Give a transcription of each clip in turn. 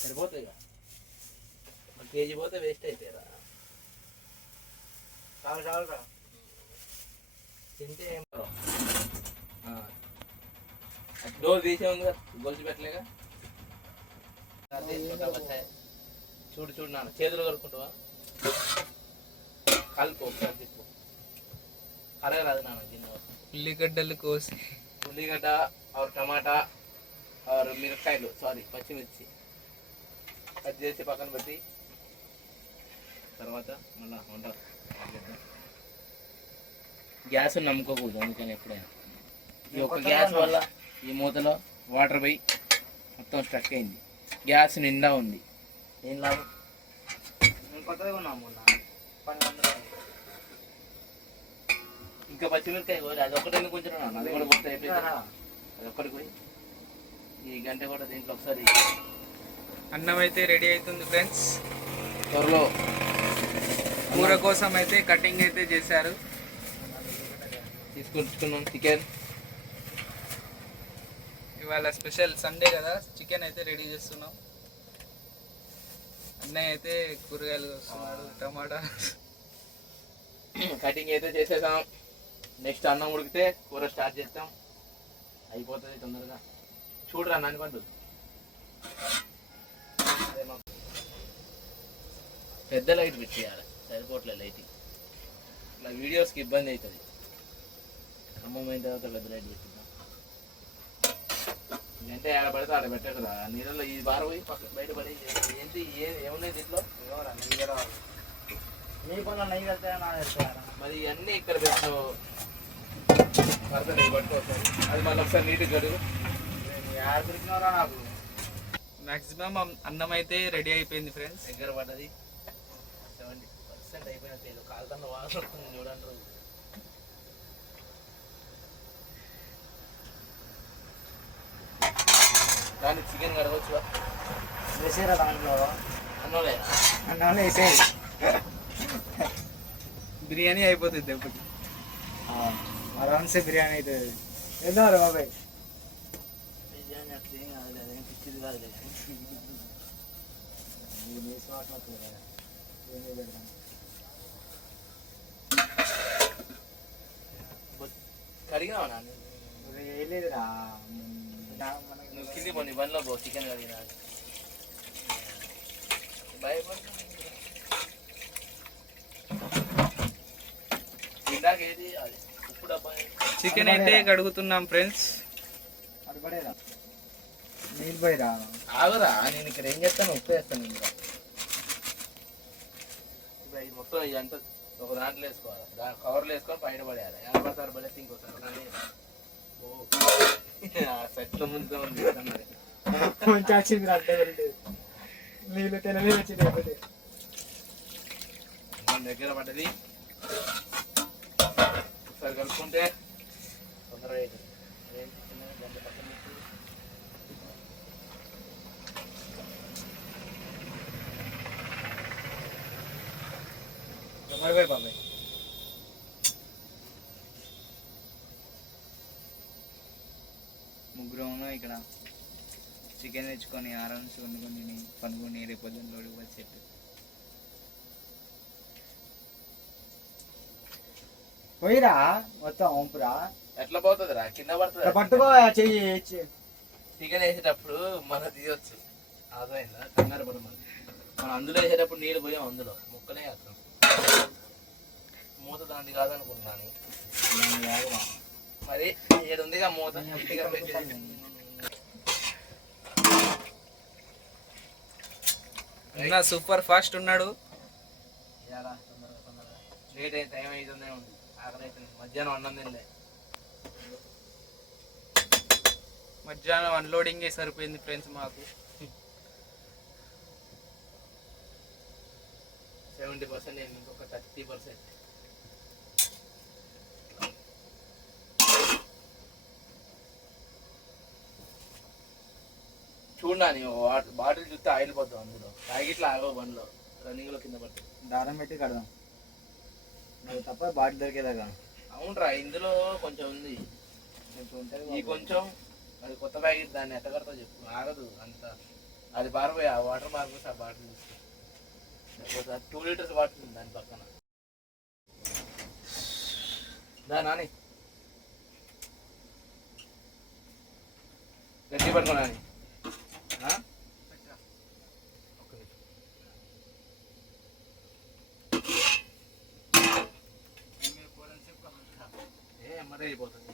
సరిపోతాయి ఇక. కేజీ పోతే వేస్ట్ అయిపోయారా. చాలు చాలురా తింటే ఏం డోర్ తీసే ఉంది కదా, గొలిచి పెట్టలేగా. చూడు చూడు నాన్న, చేతులు కలుపుకుంటావా? కలుపు ఒకసారి తిప్పు. అరగరాదు నాన్న గిన్నె. ఉల్లిగడ్డలు కోసి, ఉల్లిగడ్డ ఆర్ టమాటా ఆర్ మిరపకాయలు, సారీ పచ్చిమిర్చి కట్ చేసి పక్కన పెట్టి తర్వాత మళ్ళీ వంట గ్యాస్ నమ్ముకోకూడదు. అందుకని ఎప్పుడైనా ఈ ఒక్క గ్యాస్ వల్ల ఈ మూతలో వాటర్ పోయి మొత్తం స్ట్రక్ అయింది. గ్యాస్ నిండా ఉంది, ఏం లాభం? నేను కొత్తగా ఉన్నాము మొన్న 1200. ఇంకా పచ్చిమిరపకాయ కోరి అది ఒకటి ఎందుకు కొంచెం అది కూడా కొత్త అయిపోయింది. అది ఒక్కటి పోయి ఈ గంట కూడా దీంట్లో ఒకసారి. అన్నం అయితే రెడీ అవుతుంది ఫ్రెండ్స్. త్వరలో కూర కోసం అయితే కటింగ్ అయితే చేశారు. తీసుకొచ్చుకున్నాం చికెన్. ఇవాళ స్పెషల్ సండే కదా, చికెన్ అయితే రెడీ చేస్తున్నాం. అన్నయ్య అయితే కూరగాయలు వస్తున్నాడు, టమాటా కటింగ్ అయితే చేసేసాం. నెక్స్ట్ అన్నం ఉడికితే కూర స్టార్ట్ చేస్తాం. అయిపోతుంది తొందరగా. చూడరా నన్ను పండు, పెద్ద లైట్ పెట్టేయాలి, సరిపోవట్లేదు లైటింగ్. ఇట్లా వీడియోస్కి ఇబ్బంది అవుతుంది. అమ్మమ్మ అయిన తర్వాత పెద్ద లైట్ పెట్టిద్దాం. అంటే ఆడ పడితే ఆడ పెట్టకురా, నీళ్ళలో ఈ బార పోయి పక్క బయట పడి. ఏంటి ఏమున్నాయి దీంట్లో? నెయ్యి రావాలి. నీ పనులు నెయ్యి వెళ్తాయా నా వెళ్తాయా? మరి ఇవన్నీ ఇక్కడ పెట్టిన పడుతుంది పట్టుకోవచ్చు. అది మళ్ళీ ఒకసారి నీట్గా గడుగు. యాడ్ దొరికినవరా నాకు. మ్యాక్సిమం అన్నం అయితే రెడీ అయిపోయింది ఫ్రెండ్స్. దగ్గర పడ్డది 70% అయిపోయినట్టు. కాలుతన్న వాసన వస్తుంది చూడండి రోజు. దాన్ని చికెన్ కడగొచ్చుగా. వేసేరా దాంట్లో అన్నోలే అన్నంలో వేసేయి. బిర్యానీ అయిపోతుంది ఎప్పటికి. ఆరామ్సే బిర్యానీ అవుతుంది. వెళ్దాం బాబాయ్. బిర్యానీ అట్లేం కాదు, అదేం పిచ్చిది కాదు. కడిగినావా నాన్న? వేయలేదురా. నువ్వు కింది పోనీ బండ్లో పో, చికెన్ కడిగినా. భయపడుతుంది ఇందాక ఏది అది ఉప్పు డబ్బా. చికెన్ అయితే కడుగుతున్నాం ఫ్రెండ్స్. అది పడేరా, నీళ్ళు పోయిరా. ఆగురా, నేను ఇక్కడ ఏం చేస్తాను, ఉప్పు వేస్తాను. ఇంకా ఇప్పుడు ఇది మొత్తం ఇదంతా ఒక దాంట్లో వేసుకోవాలి. కవర్లో వేసుకొని బయట పడేయాలి. ఎలా పడతారు పడేసి ఇంకోసారి సెట్లో ముందుగా ఉంది. మంచి వచ్చింది అంటే నీళ్ళు తెలవే వచ్చింది. అయిపోతే మన దగ్గర పడ్డది ఒకసారి కలుపుకుంటే తొందరగా అవుతుంది. గంట పక్కన పెట్టి మరిపోయి బాబాయ్. ముగ్గురం ఇక్కడ చికెన్ తెచ్చుకొని ఆరామ్స్ వండుకొని పనుకొని రేపు పొద్దున్న లోడికి వచ్చేట్టు. పోయిరా మొత్తం వంపురా. ఎట్లా పోతుంది రా, కింద పడుతుంది. పట్టుకో చెయ్యి. చికెన్ వేసేటప్పుడు మన తీయొచ్చు. అర్థమైందా? కంగారు పడు. మనం అందులో వేసేటప్పుడు నీళ్ళు పోయాం, అందులో ముక్కలే వేస్తాం. మూత దాంది కాదనుకుంటున్నాను. మరి ఏడు ఉందిగా మూత. సూపర్ ఫాస్ట్ ఉన్నాడు. లేట్ అయితే టైం అవుతుందే ఉంది. ఆకలి అవుతుంది. మధ్యాహ్నం అన్నం తినలే. మధ్యాహ్నం అన్లోడింగ్ సరిపోయింది ఫ్రెండ్స్ మాకు. 70%, ఇంకొక 30%. చూడండి, బాటిల్ చూస్తే ఆయిల్ పోతాం. అందులో ప్యాకెట్లు ఆగవు బండ్లో, రన్నింగ్లో కింద పడుతుంది. దారం పెట్టి కడదాం తప్ప బాటిల్ దొరికేదాకా. అవునరా, ఇందులో కొంచెం ఉంది. కొంచెం ఉంటుంది. ఈ కొంచెం అది కొత్త ప్యాకెట్, దాన్ని ఎట్ట కడతావు చెప్పు. ఆగదు అంత. అది బారిపోయి ఆ వాటర్ బారిపోతే ఆ బాటిల్ తీసుకో 2 లీటర్స్ బాటిల్ ఉంది దాని పక్కన దా నాని గట్టి పట్టుకో నాని మరీ అయిపోతుంది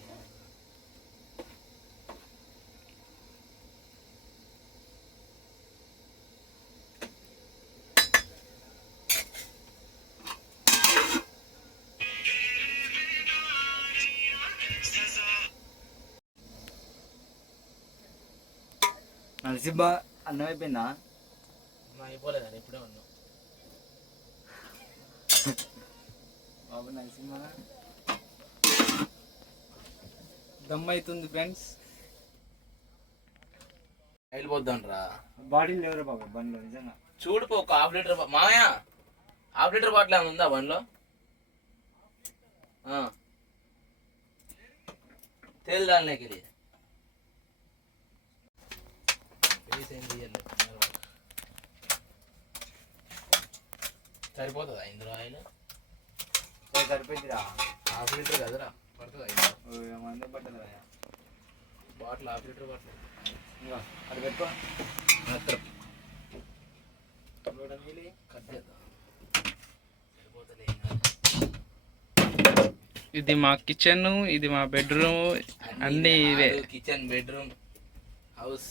నరసింహ అన్నం అయిపోయిందా? అయిపోలేదండి ఇప్పుడే ఉన్నాం బాబు నరసింహ దమ్ అవుతుంది ఫ్రెండ్స్. వెళ్ళిపోద్దాం రా బాటిల్ ఎవరు బాబు బండిలో నిజంగా చూడుపో ఒక ½ లీటర్ మామయ్య ½ లీటర్ బాటిల్ ఏమైనా ఉందా బండిలో తేలిదానిలోకి సరిపోతుందా ఇందులో ఆయిల్ సరిపోయిందిరా. ½ లీటర్ కదరా పడుతుందా మంది పట్టదు బాటిల్ ½ లీటర్ బాటిల్ ఇంకా అది పెట్టుకో కట్ చేద్దాం ఇది మా కిచెన్, ఇది మా బెడ్రూమ్, అన్నీ ఇవే. Kitchen bedroom house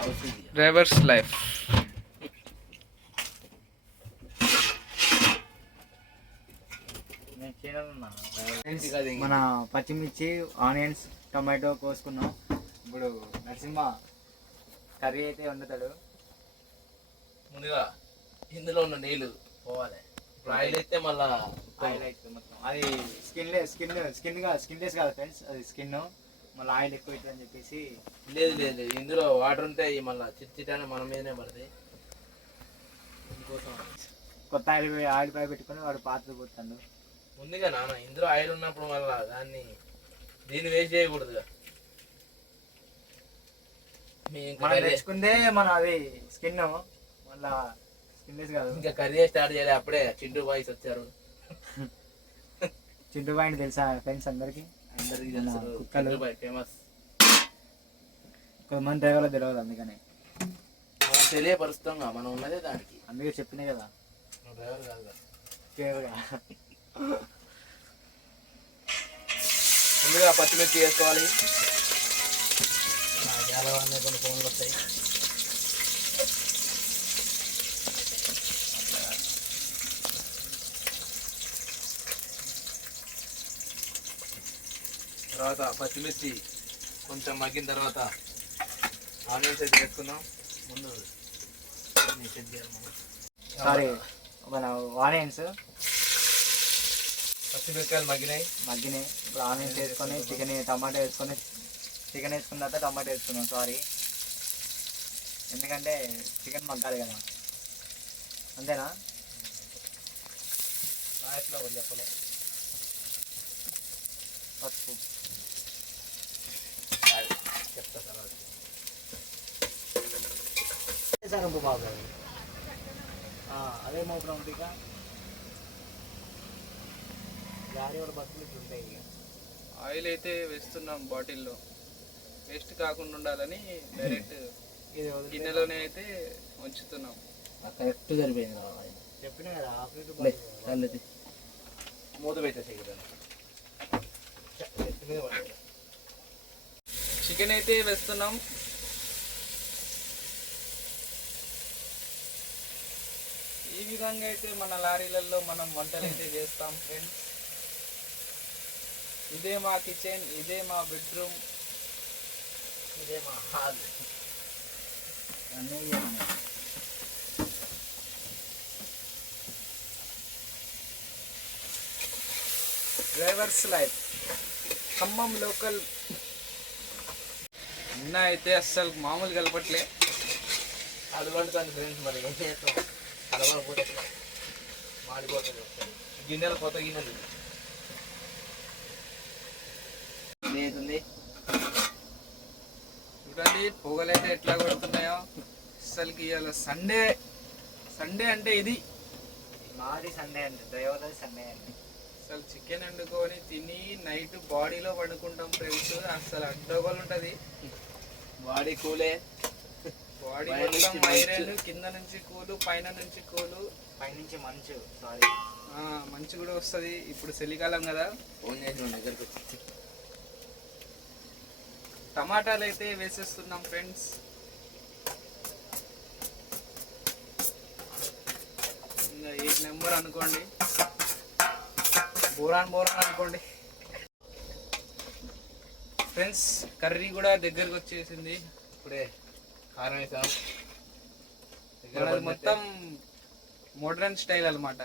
house drivers life. మన పచ్చిమిర్చి, ఆనియన్స్, టమాటో కోసుకున్నాం. ఇప్పుడు నరసింహ కర్రీ అయితే వండుతాడు. ముందుగా ఇందులో ఉన్న నీళ్ళు పోవాలి. ఇప్పుడు ఆయిల్ అయితే మళ్ళీ ఆయిల్ అయితే మొత్తం అది స్కిన్లెస్ కాదు ఫ్రెండ్స్, అది స్కిన్ మళ్ళీ ఆయిల్ ఎక్కువ అవుతుంది అని చెప్పేసి. లేదు లేదు లేదు ఇందులో వాటర్ ఉంటాయి మళ్ళీ చిట్చిటాన్ని మన మీదనే పడతాయి. ఇంకోసం కొత్త ఆయిల్ పై పెట్టుకొని వాడు పాత్ర పోతాడు. ముందుగా నాన్న ఇందులో ఆయిల్ ఉన్నప్పుడు మళ్ళీ దీన్ని వేస్ట్ చేయకూడదుగా. మనం తెచ్చుకుందే మన అది స్కిన్ మళ్ళా స్కిన్లెస్ కాదు. ఇంకా కర్రీ స్టార్ట్ చేయాలి అప్పుడే చింటూ బాయ్స్ వచ్చారు. చింటూ బాయ్ తెలుసా ఫ్రెండ్స్ అందరికి? అందరికి తెలుసు చింటూ బాయ్ ఫేమస్. కొంతమంది డ్రైవర్లో తెలియదు, అందుకని మనం తెలియపరుస్తాంగా, మనం ఉన్నదే దానికి. అందుకే చెప్పినాయి కదా డ్రైవర్ కాదు ముందుగా పచ్చిమిర్చి వేసుకోవాలి. చాలా కొన్ని ఫోన్లు వస్తాయి. తర్వాత పచ్చిమిర్చి కొంచెం మగ్గిన తర్వాత ఆనియన్స్ అయితే వేసుకుందాం. ముందు సారీ మన ఆనియన్స్ పచ్చిమిరపకాయలు మగ్గినాయి. ఇప్పుడు ఆనియన్స్ వేసుకొని టమాటా వేసుకున్న తర్వాత టమాటా వేసుకున్నాం. సారీ, ఎందుకంటే చికెన్ మగ్గాలి కదా. అంతేనా? లాస్ట్లో చెప్పలే. పసుపు చెప్తా తర్వాత. బాగా అదే మోపడం ఉంటుంది. ఇక గారి కూడా బస్సులు ఉంటాయి. ఇక ఆయిల్ అయితే వేస్తున్నాం బాటిల్లో, వేస్ట్ కాకుండా ఉండాలని డైరెక్ట్ గిన్నెలోనే అయితే ఉంచుతున్నాం. కరెక్ట్ సరిపోయింది. చెప్పినా కదా ½ లీటర్ మూత పెట్టేసి చికెన్ అయితే వేస్తున్నాం. ఈ విధంగా అయితే మన లారీలలో మనం వంటలు అయితే చేస్తాం ఫ్రెండ్స్. ఇదే మా కిచెన్, ఇదే మా బెడ్రూమ్, ఇదే మా hall. Drivers life, Khammam local. అన్న అయితే అస్సలు మామూలు కలపట్లే. అడుగుంటుంది ఫ్రెండ్స్. మరి ఏం చేస్తాం, కలవకపోతే మాడిపోతుంది. గిన్నెలు కొత్త గిన్నెలు చూడండి పొగలు అయితే ఎట్లా కొడుతున్నాయో. అసలుకి ఇవాళ సండే అంటే ఇది. మాది సండే అండి, డ్రైవర్ సండే అండి. అసలు చికెన్ వండుకొని తిని నైట్ బాడీలో పండుకుంటాం ఫ్రెండ్స్. అసలు అడ్డగోలు ఉంటుంది. బాడీ కూలే, బాడీ పై మొత్తం నుంచి ఐరన్, కింద నుంచి కూలు, పైన నుంచి కూలు, పైనుంచి మంచు. సారీ, మంచి కూడా వస్తుంది. ఇప్పుడు చలికాలం కదా. ఫోన్ చేసి నా దగ్గరకు వచ్చి టమాటాలు అయితే వేసేస్తున్నాం ఫ్రెండ్స్. ఇంకా 8 నెంబర్ అనుకోండి, బోరాన్ అనుకోండి ఫ్రెండ్స్. కర్రీ కూడా దగ్గరకు వచ్చేసింది. ఇప్పుడే కారం వేసాం. మనది మొత్తం మోడర్న్ స్టైల్ అన్నమాట.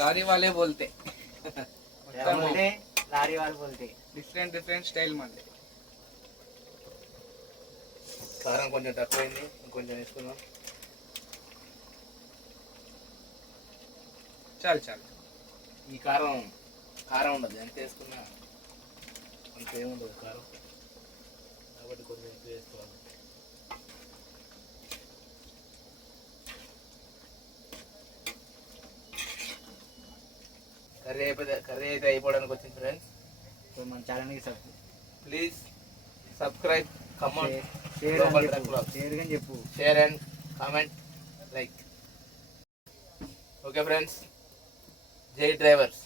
లారీ వాళ్ళే బోల్తే మొత్తం లారీ వాళ్ళు బోల్తే డిఫరెంట్ స్టైల్ మనది. కారం కొంచెం తక్కువైంది, ఇంకొంచెం వేసుకుందాం. చాలు ఈ కారం ఉండదు, ఎంత వేసుకున్నా అంత ఏముండదు కారం, కాబట్టి కొంచెం ఎక్కువ వేసుకోవాలి. కర్రీ అయితే అయిపోవడానికి వచ్చింది ఫ్రెండ్స్. సో మన ఛానల్కి ప్లీజ్ సబ్స్క్రైబ్, కమెంట్, షేర్ అని చెప్పు. Share and comment, like. Okay friends, జై డ్రైవర్స్.